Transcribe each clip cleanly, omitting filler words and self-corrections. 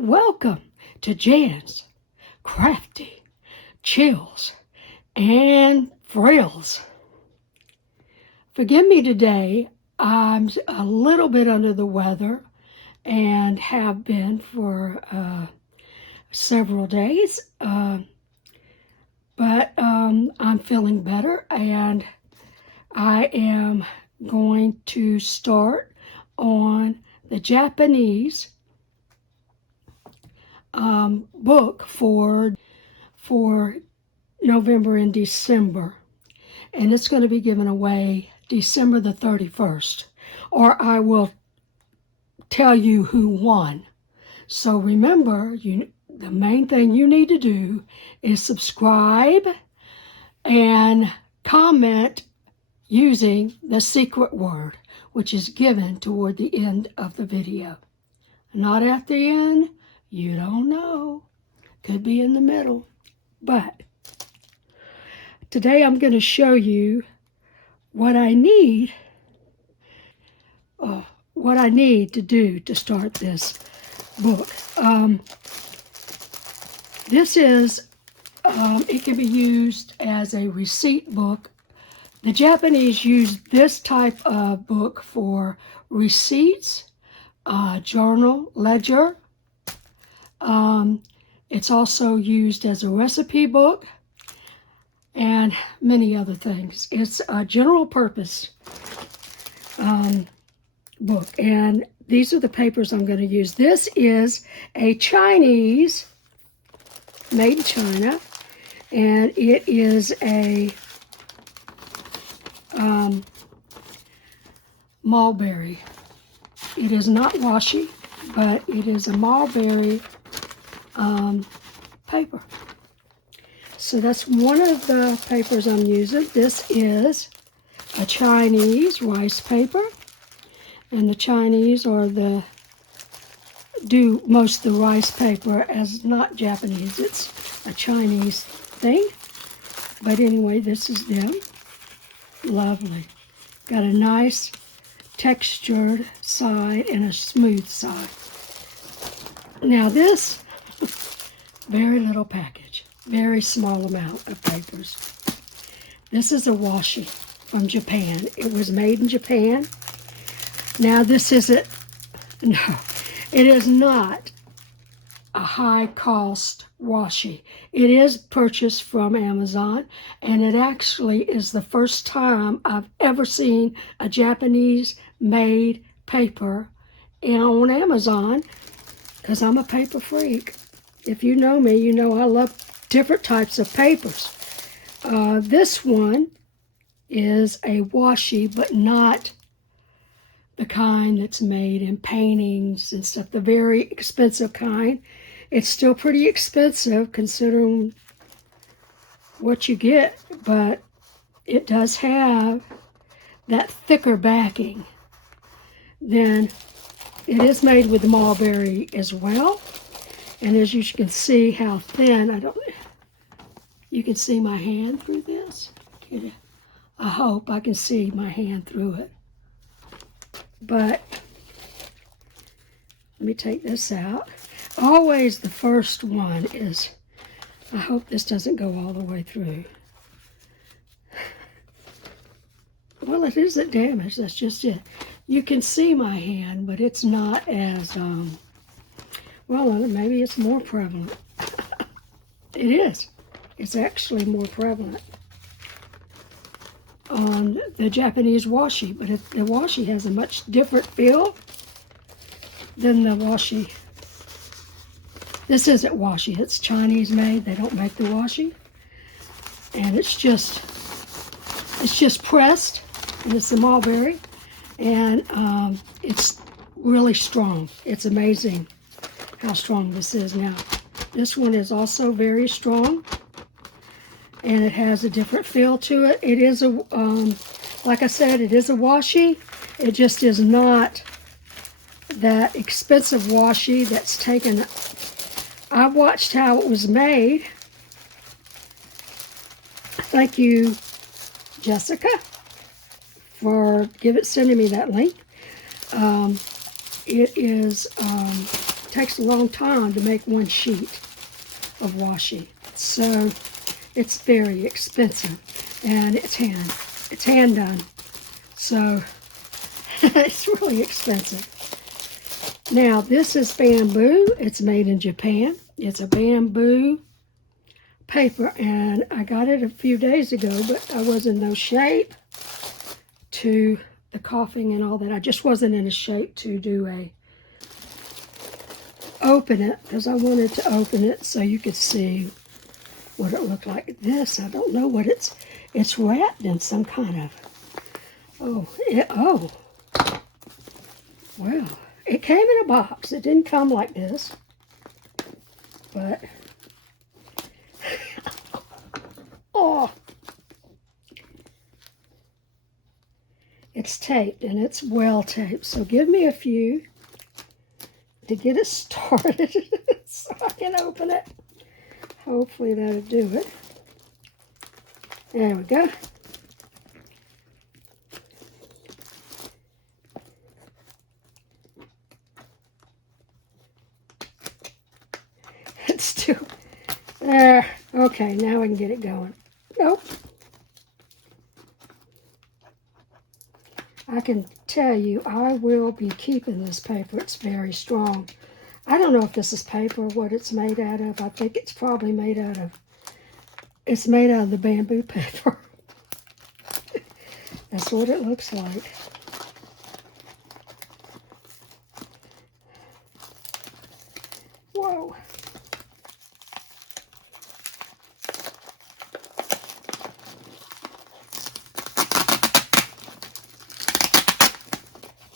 Welcome to Jan's Crafty Chills and Frills. Forgive me today, I'm a little bit under the weather and have been for several days, but I'm feeling better and I am going to start on the Japanese book for November and December, and it's going to be given away December the 31st, or I will tell you who won. So remember, the main thing you need to do is subscribe and comment using the secret word, which is given toward the end of the video. Not at the end. You don't know. Could be in the middle. But today I'm going to show you what I need to do to start this book. This is, it can be used as a receipt book. The Japanese use this type of book for receipts, journal, ledger. It's also used as a recipe book and many other things. It's a general purpose book, and these are the papers I'm going to use. This is a Chinese, made in China, and it is a mulberry. It is not washi, but it is a mulberry paper. So that's one of the papers I'm using. This is a Chinese rice paper, and the Chinese do most of the rice paper as not Japanese. It's a Chinese thing. But anyway, this is them. Lovely. Got a nice textured side and a smooth side. Now this, very little package, very small amount of papers. This is a washi from Japan. It was made in Japan. Now this isn't, no, it is not a high cost washi. It is purchased from Amazon, and it actually is the first time I've ever seen a Japanese made paper on Amazon, because I'm a paper freak. If you know me, you know I love different types of papers. This one is a washi, but not the kind that's made in paintings and stuff, the very expensive kind. It's still pretty expensive considering what you get, but it does have that thicker backing. Then it is made with mulberry as well. And as you can see how thin, you can see my hand through this. I hope I can see my hand through it. But let me take this out. Always the first one is, I hope this doesn't go all the way through. Well, it isn't damaged, that's just it. You can see my hand, but it's not as, well, maybe it's more prevalent. It is. It's actually more prevalent on the Japanese washi, but the washi has a much different feel than the washi. This isn't washi, it's Chinese made. They don't make the washi. And it's just pressed, and it's the mulberry, and it's really strong. It's amazing how strong this is. Now, this one is also very strong, and it has a different feel to it. It is a, like I said, it is a washi. It just is not that expensive washi that's taken. I watched how it was made. Thank you, Jessica, for sending me that link. It is takes a long time to make one sheet of washi. So it's very expensive, and it's hand done. So it's really expensive. Now this is bamboo. It's made in Japan. It's a bamboo paper, and I got it a few days ago, but I was in no shape to the coughing and all that. I just wasn't in a shape to do open it, because I wanted to open it so you could see what it looked like. This, I don't know what it's wrapped in some kind of, well, it came in a box. It didn't come like this, but oh, it's taped, and it's well taped. So give me a few to get it started so I can open it. Hopefully that'll do it. There we go. It's still there. Okay, now I can get it going. Nope. I can tell you, I will be keeping this paper. It's very strong. I don't know if this is paper or what it's made out of. I think it's probably made out of, it's made out of the bamboo paper. That's what it looks like. Whoa.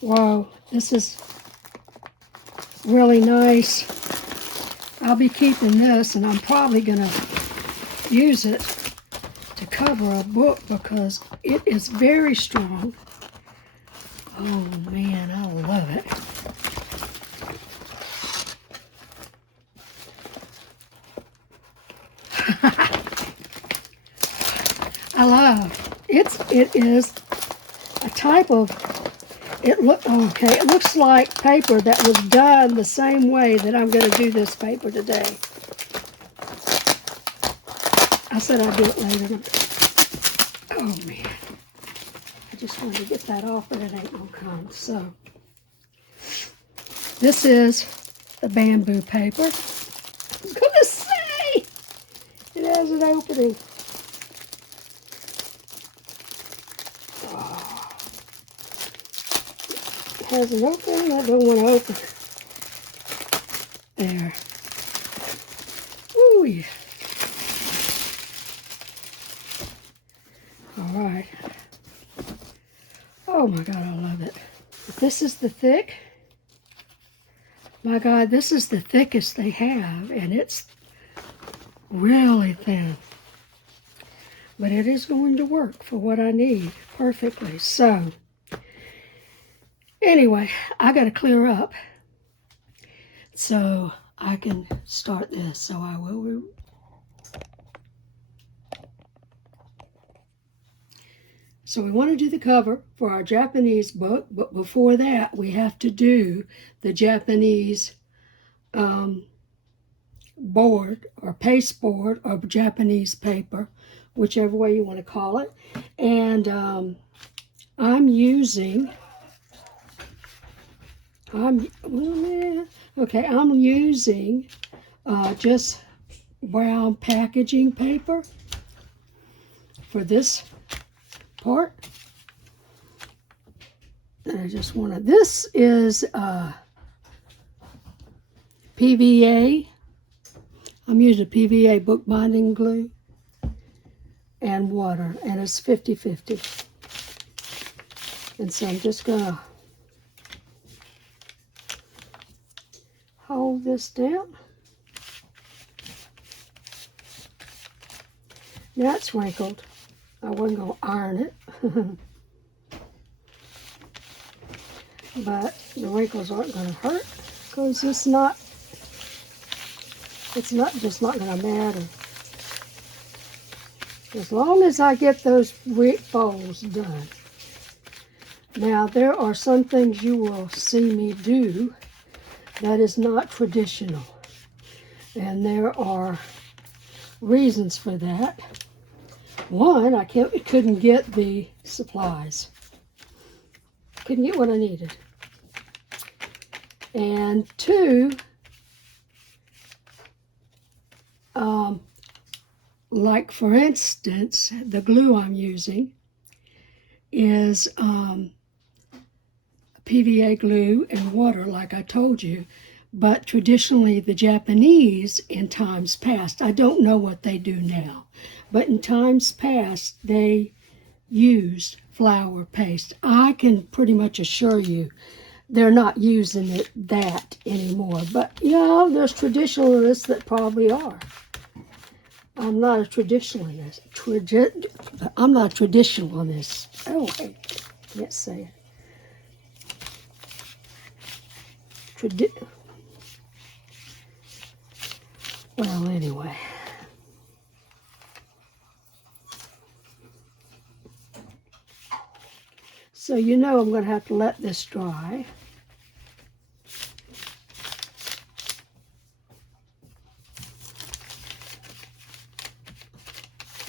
Whoa, this is really nice. I'll be keeping this, and I'm probably going to use it to cover a book because it is very strong. Oh man, I love it. I love it. It is a type of, it looks like paper that was done the same way that I'm going to do this paper today. I said I'd do it later. Oh man, I just wanted to get that off, but it ain't gonna come. So this is the bamboo paper. I was gonna say it has an opening. Has an opening. I don't want to open it. There. Ooh, yeah. All right. Oh my God, I love it. This is the thick. My God, this is the thickest they have, and it's really thin. But it is going to work for what I need perfectly. So, anyway, I got to clear up so I can start this. So I will. So we want to do the cover for our Japanese book, but before that, we have to do the Japanese board or pasteboard or Japanese paper, whichever way you want to call it. And I'm using just brown packaging paper for this part. And I just want to, this is PVA. I'm using PVA bookbinding glue and water, and it's 50-50. And so I'm just gonna hold this down. Now it's wrinkled. I wasn't going to iron it. But the wrinkles aren't going to hurt because it's not just not going to matter. As long as I get those folds done. Now, there are some things you will see me do That is not traditional. And there are reasons for that. One, I couldn't get the supplies. Couldn't get what I needed. And two, like for instance, the glue I'm using is PVA glue and water, like I told you. But traditionally, the Japanese in times past, I don't know what they do now, but in times past, they used flour paste. I can pretty much assure you they're not using that anymore. But, you know, there's traditionalists that probably are. I'm not a traditionalist. I'm not a traditionalist. Oh, I can't say it. Well, anyway. So you know I'm going to have to let this dry.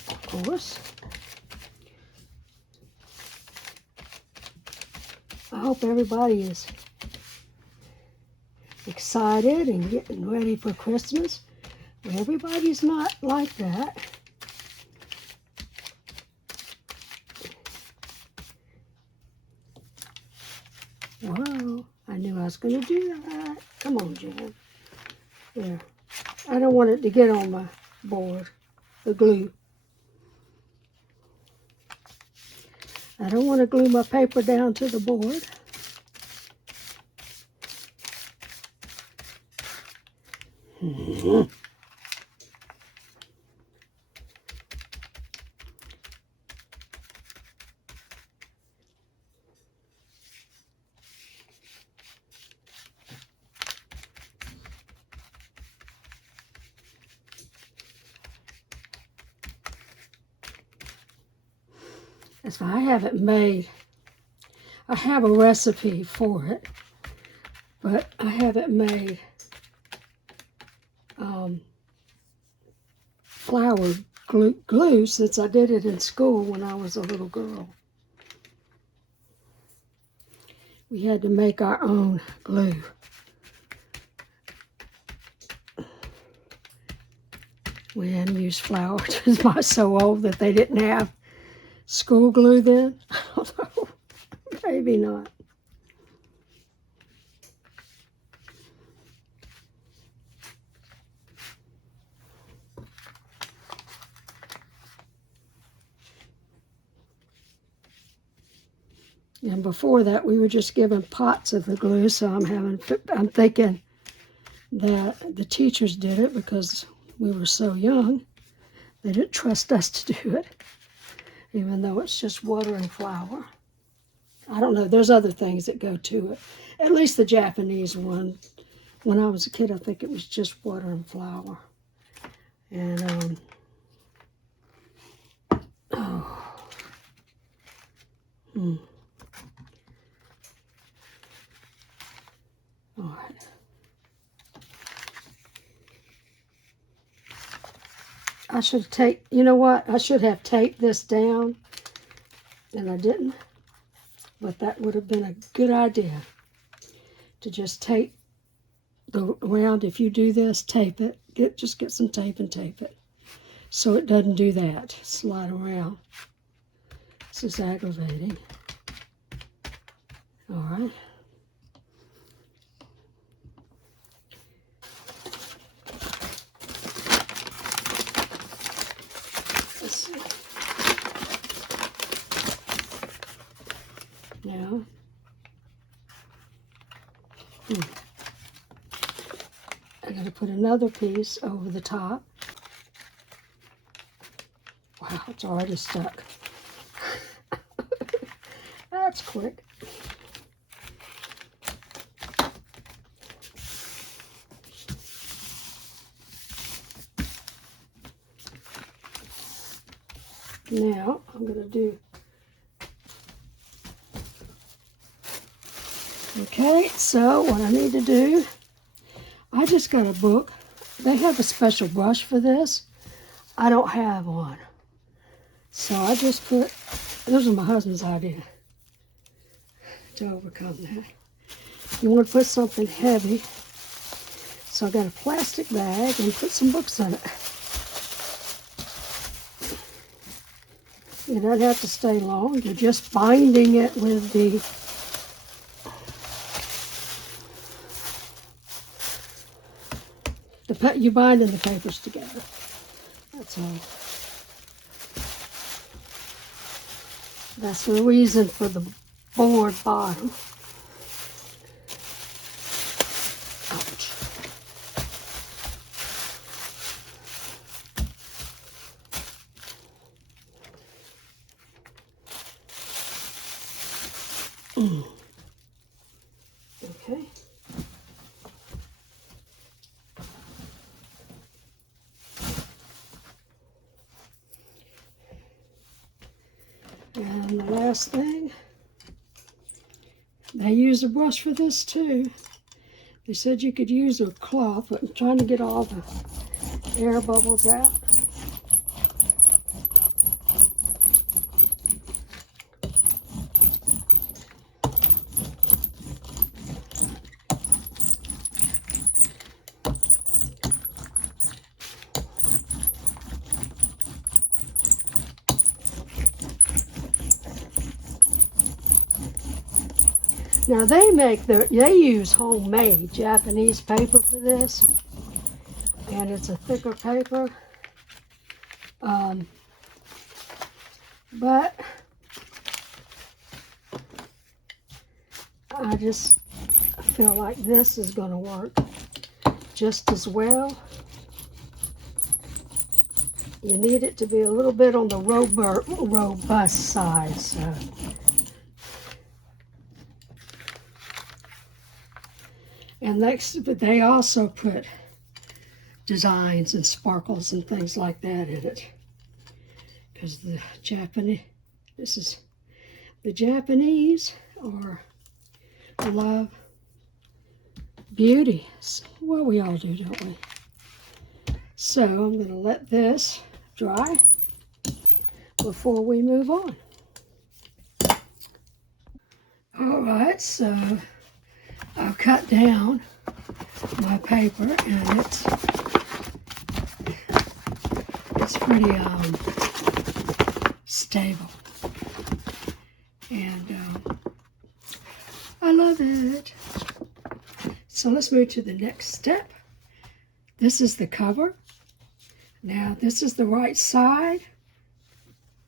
Of course. I hope everybody is excited and getting ready for Christmas. Well, everybody's not like that. Whoa, I knew I was going to do that. Come on, Jan. There. I don't want it to get on my board, the glue. I don't want to glue my paper down to the board. That's why I haven't made, I have a recipe for it, but I haven't made flour glue since I did it in school when I was a little girl. We had to make our own glue. We hadn't used flour. It was so old that they didn't have school glue then. I don't know. Maybe not. And before that, we were just given pots of the glue, so I'm thinking that the teachers did it because we were so young. They didn't trust us to do it, even though it's just water and flour. I don't know. There's other things that go to it. At least the Japanese one. When I was a kid, I think it was just water and flour. And, All right. I should you know what? I should have taped this down, and I didn't. But that would have been a good idea, to just tape around. If you do this, tape it. Just get some tape and tape it, so it doesn't do that. Slide around. This is aggravating. All right. Let's see. Now, I'm going to put another piece over the top. Wow, it's already stuck. That's quick. Now, I'm going to do, okay, so what I need to do I just got a book. They have a special brush for this. I don't have one. So I just put, those are my husband's idea to overcome that. You want to put something heavy. So I got a plastic bag and put some books in it. It doesn't have to stay long. You're just binding it with the you're binding the papers together. That's all. That's the reason for the board bottom. Ouch. Okay. And the last thing, they use a brush for this too. They said you could use a cloth, but I'm trying to get all the air bubbles out. Now they use homemade Japanese paper for this, and it's a thicker paper. But I just feel like this is going to work just as well. You need it to be a little bit on the robust side. So. And next, but they also put designs and sparkles and things like that in it. Because the Japanese or love beauty. Well, we all do, don't we? So I'm going to let this dry before we move on. All right, so I've cut down my paper, and it's pretty stable, and I love it. So let's move to the next step. This is the cover. Now this is the right side,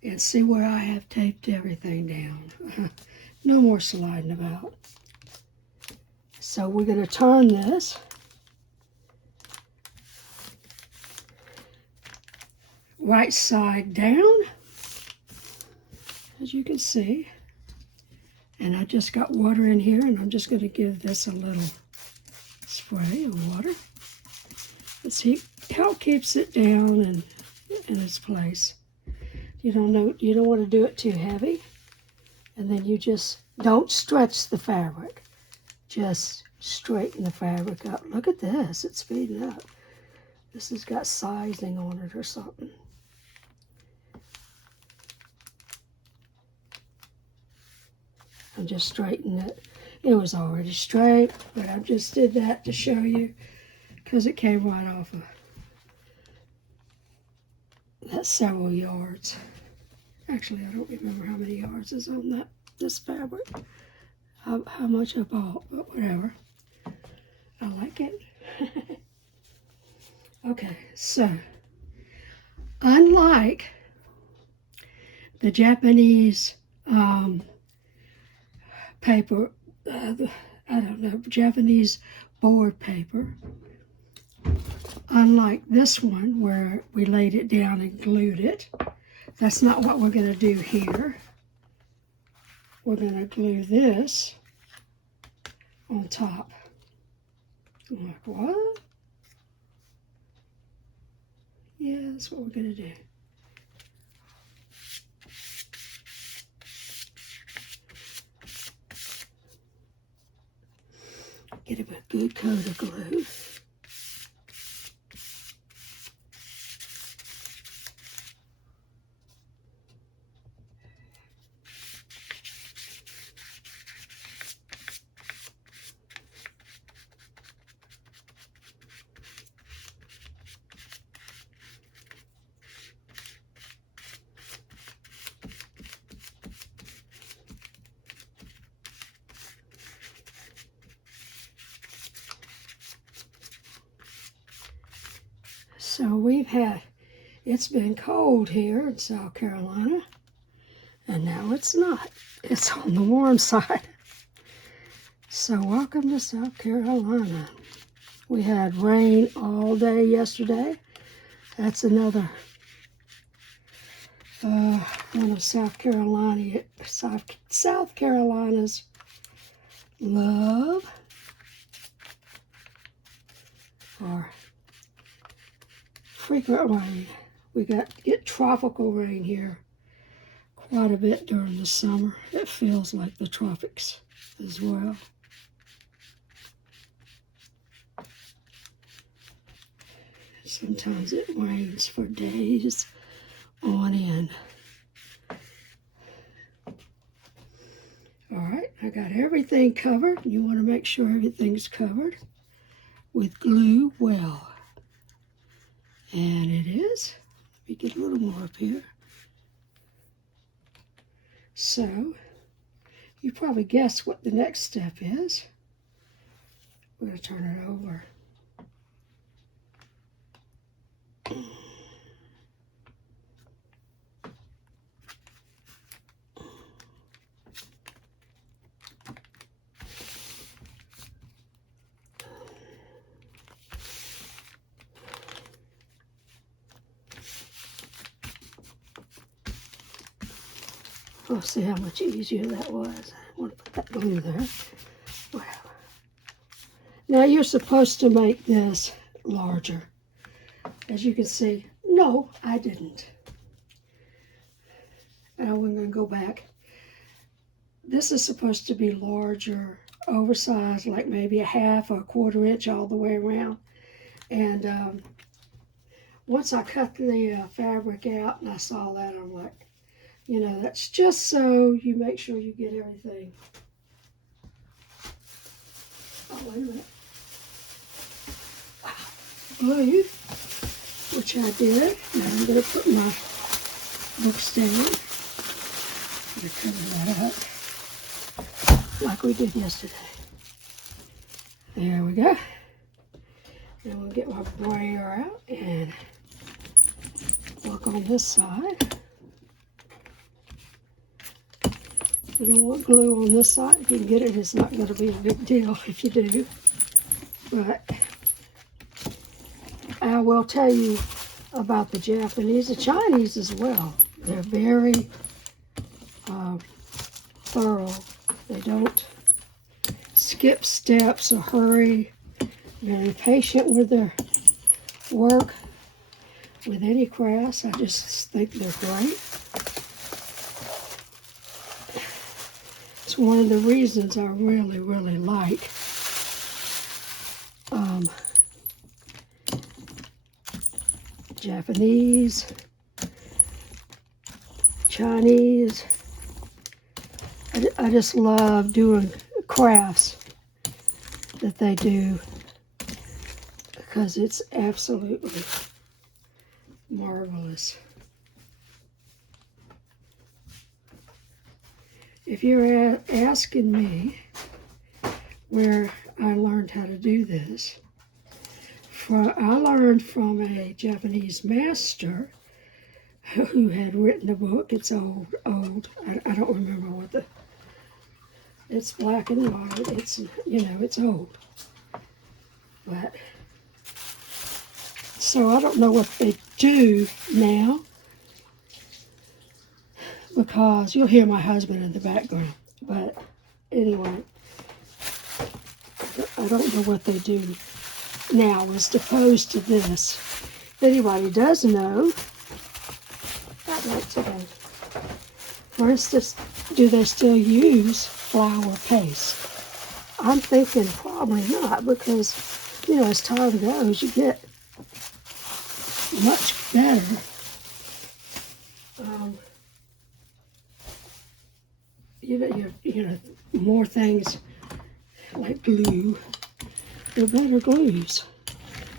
and see where I have taped everything down. No more sliding about. So we're going to turn this right side down, as you can see. And I just got water in here, and I'm just going to give this a little spray of water. Let's see how it keeps it down and in its place. You don't want to do it too heavy, and then you just don't stretch the fabric. Just straighten the fabric up. Look at this, it's speeding up. This has got sizing on it or something. I'm just straightening it. It was already straight, but I just did that to show you because it came right off of that several yards. Actually, I don't remember how many yards is on this fabric. How much I bought, but whatever. I like it. Okay, so unlike the Japanese paper, I don't know, Japanese board paper, unlike this one where we laid it down and glued it, that's not what we're going to do here. We're going to glue this on top. I'm like, what? Yeah, that's what we're going to do. Get him a good coat of glue. So it's been cold here in South Carolina, and now it's not. It's on the warm side. So welcome to South Carolina. We had rain all day yesterday. That's another one of South Carolina's love for frequent rain. We get tropical rain here quite a bit during the summer. It feels like the tropics as well. Sometimes it rains for days on end. All right, I got everything covered. You want to make sure everything's covered with glue well. And it is. Let me get a little more up here. So, you probably guessed what the next step is. We're going to turn it over. Oh, see how much easier that was. I want to put that glue there. Wow. Now you're supposed to make this larger. As you can see, no, I didn't. And we're going to go back. This is supposed to be larger, oversized, like maybe a half or a quarter inch all the way around. And once I cut the fabric out and I saw that, I'm like, you know, that's just so you make sure you get everything. Oh, wait a minute. Wow. Glue, which I did. Now I'm going to put my books down. I'm going to cover that up like we did yesterday. There we go. Then we'll get my brayer out and work on this side. You don't want glue on this side. If you can get it, it's not going to be a big deal if you do. But I will tell you about the Japanese, the Chinese as well. They're very thorough. They don't skip steps or hurry. Very patient with their work, with any crafts. I just think they're great. It's one of the reasons I really, really like Japanese, Chinese. I just love doing crafts that they do because it's absolutely marvelous. If you're asking me where I learned how to do this, I learned from a Japanese master who had written a book. It's old. I don't remember what it's black and white. It's, you know, it's old. But, so I don't know what they do now, because you'll hear my husband in the background. But anyway, I don't know what they do now as opposed to this. If anybody does know, I'd like to know. For instance, do they still use flour paste? I'm thinking probably not, because, you know, as time goes, you get much better. You know, more things like glue. They're better glues.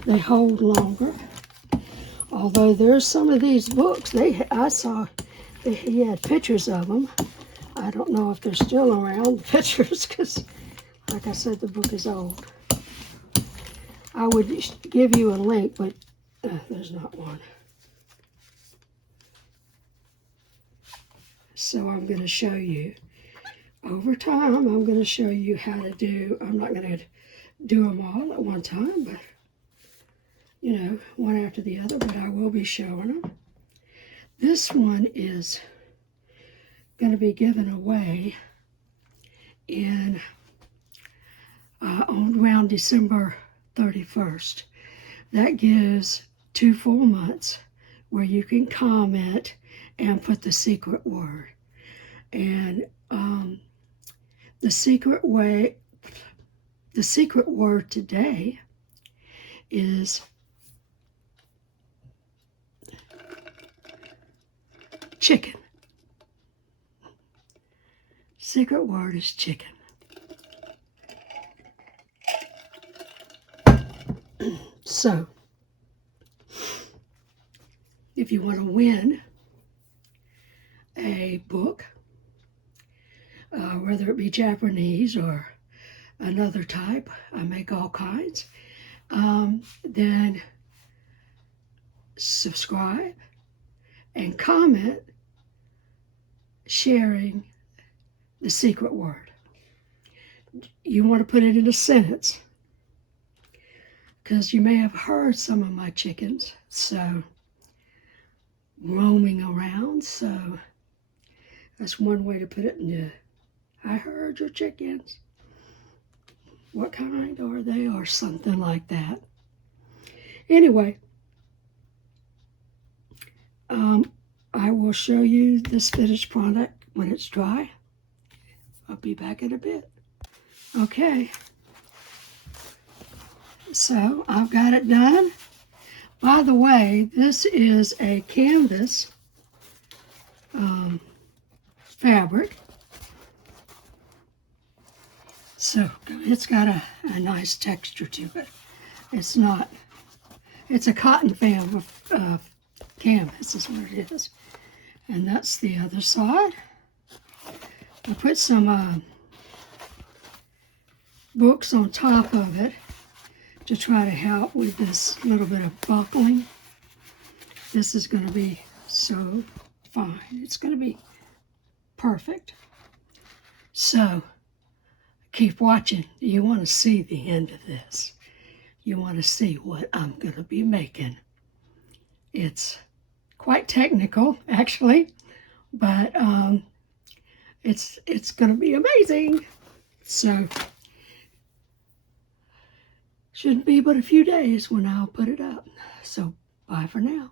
They hold longer. Although there's some of these books, I saw he had pictures of them. I don't know if they're still around, the pictures, because, like I said, the book is old. I would give you a link, but There's not one. So I'm going to show you. Over time, I'm going to show you how to do, I'm not going to do them all at one time, but, you know, one after the other, but I will be showing them. This one is going to be given away in on around December 31st. That gives 2 full months where you can comment and put the secret word. And the secret word today is chicken. Secret word is chicken. So, if you want to win a book, whether it be Japanese or another type, I make all kinds, then subscribe and comment sharing the secret word. You want to put it in a sentence, because you may have heard some of my chickens roaming around, so that's one way to put it. I heard your chickens. What kind are they? Or something like that. Anyway, I will show you this finished product when it's dry. I'll be back in a bit. Okay. So I've got it done. By the way, this is a canvas fabric. So it's got a nice texture to it. It's a cotton canvas is what it is. And that's the other side. I put some books on top of it to try to help with this little bit of buckling. This is going to be so fine. It's going to be perfect. So keep watching. You want to see the end of this. You want to see what I'm going to be making. It's quite technical, actually, but it's going to be amazing. So shouldn't be but a few days when I'll put it up. So bye for now.